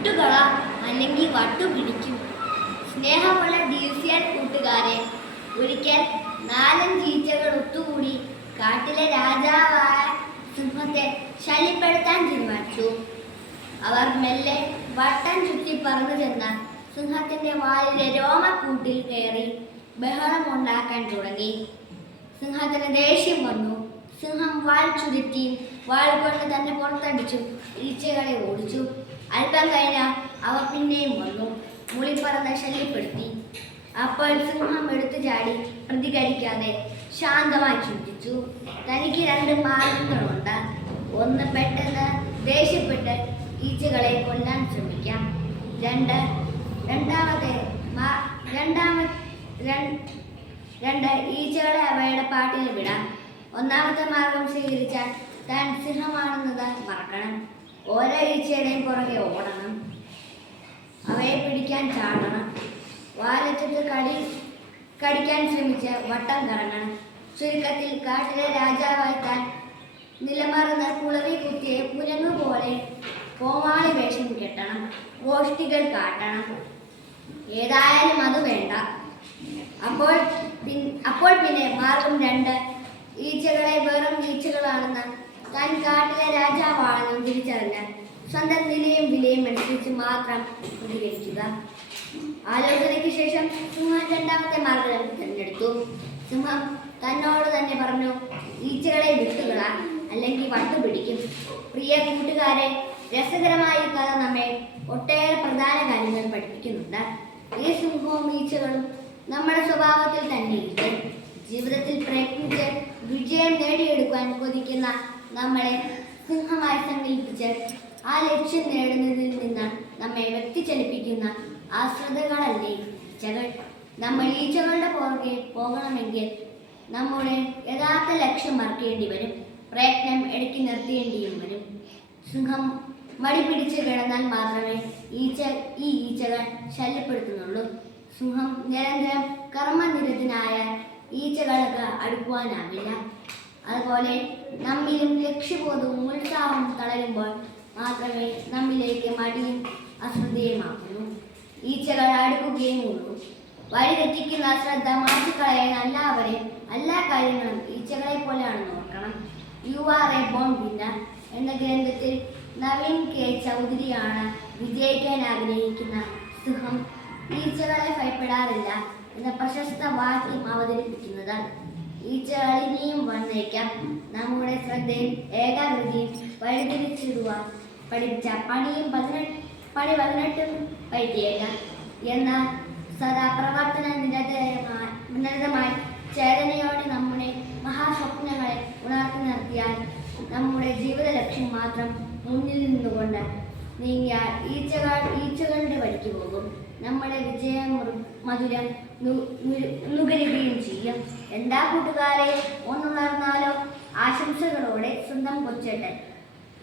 വിട്ടുകളാം, അല്ലെങ്കിൽ വട്ടുപിടിക്കും. സ്നേഹമുള്ള DCL കൂട്ടുകാരെ, ഒരിക്കൽ 4-5 ഈച്ചകൾ ഒത്തുകൂടി കാട്ടിലെ രാജാവായ സിംഹത്തെ ശല്യപ്പെടുത്താൻ തീരുമാനിച്ചു. അവർ മെല്ലെ വട്ടം ചുറ്റി പറന്നു ചെന്ന സിംഹത്തിന്റെ വാലിലെ രോമക്കൂട്ടിൽ കയറി ബഹളമുണ്ടാക്കാൻ തുടങ്ങി. സിംഹത്തിന് ദേഷ്യം വന്നു. സിംഹം വാൽ ചുരുട്ടി വാൽ കൊണ്ട് തന്നെ പുറത്തടിച്ചു ഈച്ചകളെ ഓടിച്ചു. അല്പം കഴിഞ്ഞാൽ അവ പിന്നെയും വന്നു മുളിപ്പറന്ന് ശല്യപ്പെടുത്തി. അപ്പോൾ സിംഹം എടുത്തു ചാടി പ്രതികരിക്കാതെ ശാന്തമായി ചിന്തിച്ചു. തനിക്ക് 2 മാർഗങ്ങളുണ്ട്. ഒന്ന്, പെട്ടെന്ന് ദേഷ്യപ്പെട്ട് ഈച്ചകളെ കൊല്ലാൻ ശ്രമിക്കാം. രണ്ട് ഈച്ചകളെ അവയുടെ പാട്ടിന് വിടാം. ഒന്നാമത്തെ മാർഗം സ്വീകരിച്ചാൽ താൻ സിംഹമാണെന്നത് മറക്കണം. ഓരോ ഈച്ചയുടെയും പുറകെ ഓടണം, അവയെ പിടിക്കാൻ ചാടണം, വാലറ്റത്ത് കടിക്കാൻ ശ്രമിച്ച് വട്ടം കറങ്ങണം. ചുരുക്കത്തിൽ കാട്ടിലെ രാജാവായി താൻ നിലമറന്ന് കുളവി കുത്തിയെ കുരങ്ങു പോലെ കോമാളി വേഷം കെട്ടണം, ഗോഷ്ഠികൾ കാട്ടണം. ഏതായാലും അത് വേണ്ട. അപ്പോൾ പിന്നെ മാർഗം 2, ഈച്ചകളെ വെറും ഈച്ചകളാണെന്ന് താൻ കാട്ടിലെ രാജാവാണെന്നും തിരിച്ചറിഞ്ഞാൽ സ്വന്തം നിലയും വിലയും അനുസരിച്ച് മാത്രം പ്രതികരിക്കുക. ആലോചനയ്ക്ക് ശേഷം സിംഹം 2ാമത്തെ മാർഗം തിരഞ്ഞെടുത്തു. സിംഹം തന്നോട് തന്നെ പറഞ്ഞു, ഈച്ചകളെ വിട്ടുകള, അല്ലെങ്കിൽ വട്ടുപിടിക്കും. പ്രിയ കൂട്ടുകാരെ, രസകരമായ ഈ കഥ നമ്മെ ഒട്ടേറെ പ്രധാന കാര്യങ്ങൾ പഠിപ്പിക്കുന്നുണ്ട്. ഈ സിംഹവും ഈച്ചകളും നമ്മുടെ സ്വഭാവത്തിൽ തന്നെയുണ്ട്. ജീവിതത്തിൽ പ്രയത്നിച്ച് വിജയം നേടിയെടുക്കാൻ കൊതിക്കുന്ന നമ്മളെ സിംഹമായി സങ്കല്പിച്ച് ആ ലക്ഷ്യം നേടുന്നതിൽ നിന്ന് നമ്മെ വ്യക്തിചലിപ്പിക്കുന്ന ആശ്രിതകളല്ലേ ഈച്ചകൾ. നമ്മൾ ഈച്ചകളുടെ പുറകെ പോകണമെങ്കിൽ നമ്മുടെ യഥാർത്ഥ ലക്ഷ്യം മറക്കേണ്ടി വരും. പ്രയത്നം ഇടയ്ക്ക് നിർത്തേണ്ടിയും വരും. സിംഹം മടി പിടിച്ച് കിടന്നാൽ മാത്രമേ ഈ ഈച്ചകൾ ശല്യപ്പെടുത്തുന്നുള്ളൂ. സിംഹം നിരന്തരം കർമ്മനിരതനായാൽ ഈച്ചകൾക്ക് അടുക്കുവാനാവില്ല. അതുപോലെ നമ്മിലും ലക്ഷ്യബോധവും ഉത്സാഹവും തളരുമ്പോൾ മാത്രമേ നമ്മിലേക്ക് മടിയും അശ്രദ്ധയുമാകുന്നു. ഈച്ചകൾ അടുക്കുകയും ഉള്ളൂ. വഴി തെറ്റിക്കുന്ന അശ്രദ്ധ മാറ്റിക്കളയാൻ എല്ലാ കാര്യങ്ങളും ഈച്ചകളെ പോലെയാണെന്ന് ഓർക്കണം. You are a born winner എന്ന ഗ്രന്ഥത്തിൽ നവീൻ കെ ചൗധരിയാണ് വിജയിക്കാൻ ആഗ്രഹിക്കുന്ന സിംഹം ഈച്ചകളെ ഭയപ്പെടാറില്ല എന്ന പ്രശസ്ത വാക്യം അവതരിപ്പിക്കുന്നത്. ഈച്ചകൾ ഇനിയും വന്നേക്കാം. നമ്മുടെ ശ്രദ്ധയും ഏകാഗ്രതയും വഴിതിരിച്ചിടുവാൻ പഠിപ്പിച്ച പണി 18 പറ്റിയേക്കാം. എന്നാൽ സദാ പ്രവർത്തന നിരതമായി ചേതനയോടെ നമ്മുടെ മഹാസ്വപ്നങ്ങളെ ഉണർത്തി നിർത്തിയാൽ നമ്മുടെ ജീവിത ലക്ഷ്യം മാത്രം മുന്നിൽ നിന്നുകൊണ്ട് നീങ്ങിയാൽ ഈച്ചകളുടെ വഴിക്ക് പോകും. നമ്മുടെ വിജയം മധുരം നുകരുകയും ചെയ്യും. എന്താ കൂട്ടുകാരെ, ഒന്നുണർന്നാലോ? ആശംസകളോടെ സ്വന്തം കൊച്ചേട്ടൻ.